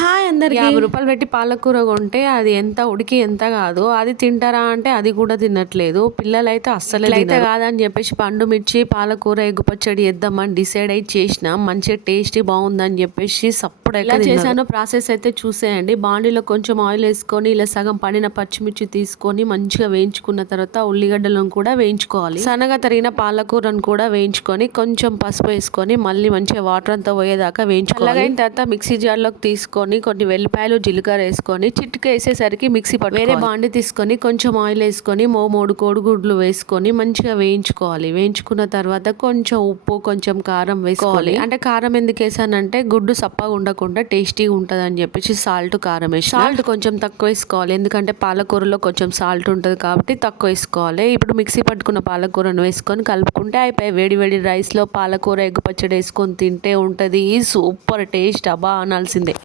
Hi అందరికి. ₹50 పెట్టి పాలకూర కొంటే అది ఎంత ఉడికి ఎంత కాదు. అది తింటారా అంటే అది కూడా తినట్లేదు. పిల్లలైతే అస్సలే అయితే కాదని చెప్పేసి పండు మిర్చి పాలకూర ఎగ్గు పచ్చడి చేద్దామని డిసైడ్ అయి చేసిన మంచిగా టేస్టీ బాగుందని చెప్పేసి సప్పుడు ఎలా చేశానో ప్రాసెస్ అయితే చూసేయండి. బాండీలో కొంచెం ఆయిల్ వేసుకొని ఇలా సగం పండిన పచ్చిమిర్చి తీసుకొని మంచిగా వేయించుకున్న తర్వాత ఉల్లిగడ్డలను కూడా వేయించుకోవాలి. సన్నగా తరిగిన పాలకూరను కూడా వేయించుకొని కొంచెం పసుపు వేసుకొని మళ్ళీ మంచిగా వాటర్ అంతా పోయేదాకా వేయించుకోవాలి. అయిన తర్వాత మిక్సీ జార్లోకి తీసుకొని కొన్ని వెల్లిపాయలు జీలకర్ర వేసుకొని చిటిక వేసేసరికి మిక్సీ పట్టు వేరే బాండి తీసుకొని కొంచెం ఆయిల్ వేసుకొని 3 కోడిగుడ్లు వేసుకొని మంచిగా వేయించుకోవాలి. వేయించుకున్న తర్వాత కొంచెం ఉప్పు కొంచెం కారం వేసుకోవాలి. అంటే కారం ఎందుకు వేసానంటే గుడ్డు సప్పగా ఉండకుండా టేస్టీగా ఉంటుంది అని చెప్పేసి సాల్ట్ కారం వేసి సాల్ట్ కొంచెం తక్కువ వేసుకోవాలి. ఎందుకంటే పాలకూరలో కొంచెం సాల్ట్ ఉంటుంది కాబట్టి తక్కువ వేసుకోవాలి. ఇప్పుడు మిక్సీ పట్టుకున్న పాలకూరను వేసుకొని కలుపుకుంటే అయిపోయి వేడి వేడి రైస్లో పాలకూర ఎగ్గు పచ్చడి వేసుకొని తింటే ఉంటుంది సూపర్ టేస్ట్ అబ్బా అనాల్సిందే.